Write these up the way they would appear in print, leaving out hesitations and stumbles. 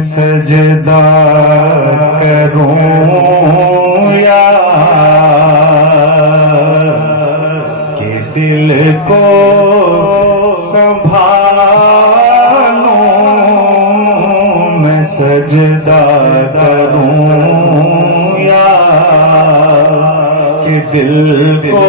सजदा करूं या कि दिल को संभालूं मैं सजदा करूं या कि दिल को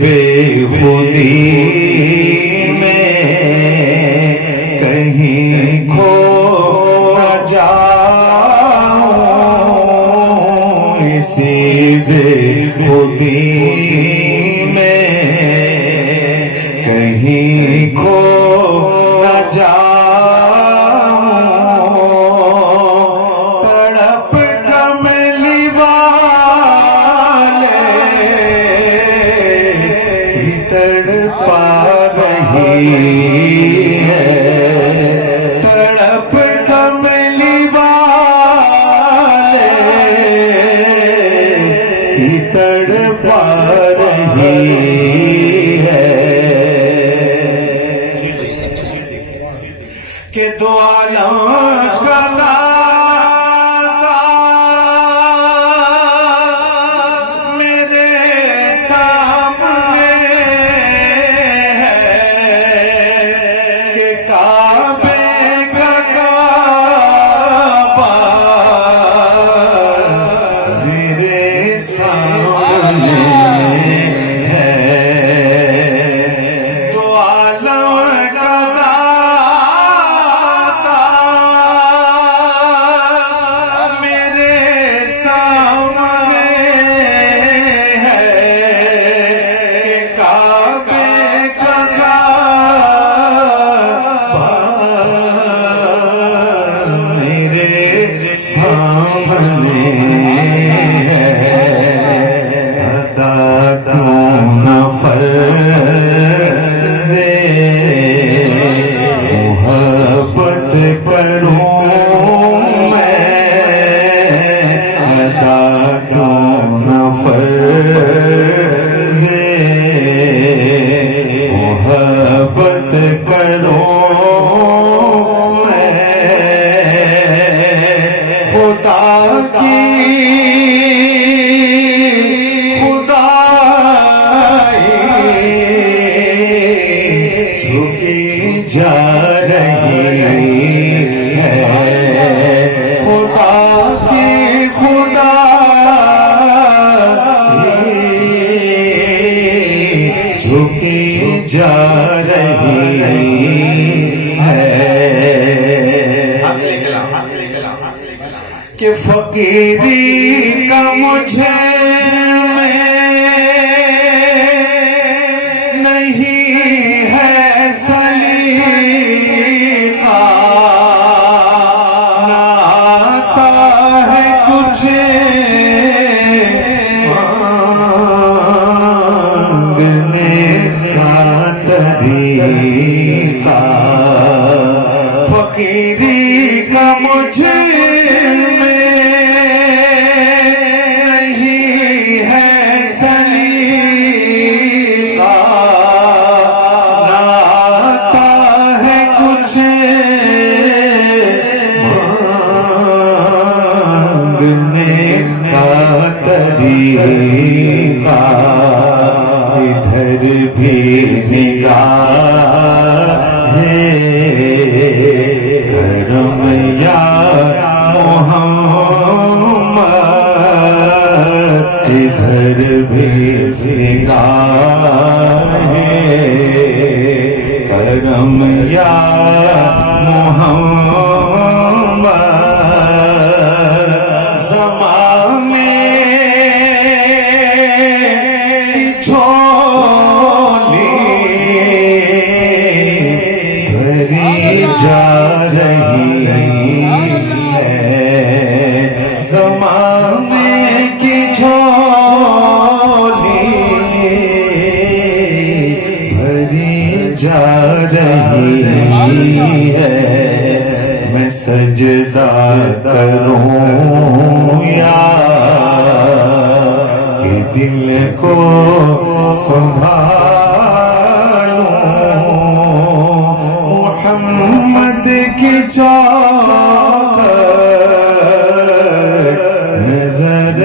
बेखुदी में कहीं खो न जाऊं, इसी बेखुदी में कहीं खो न जाऊं। तड़प कमली तड़पा रही है, तड़प कमली वाले की तड़पा रही है कि दो आलम का जा रही है, खुदा की खुदाई झुकी जा रही है कि फकीरी का मुझे फकीरी का मुझे में नहीं है सलीका, नाता है कुछ मांगने का तरीका, इधर भी निगाह करम या मोहम्मद, इधर भी निगाह करम या मोहम्मद। ज़माने की झोली भरी जा रही है, ज़माने की झोली भरी जा रही रही है, मैं सजदा करूं या कि दिल को संभालूं, मोहम्मद की चाहत नजर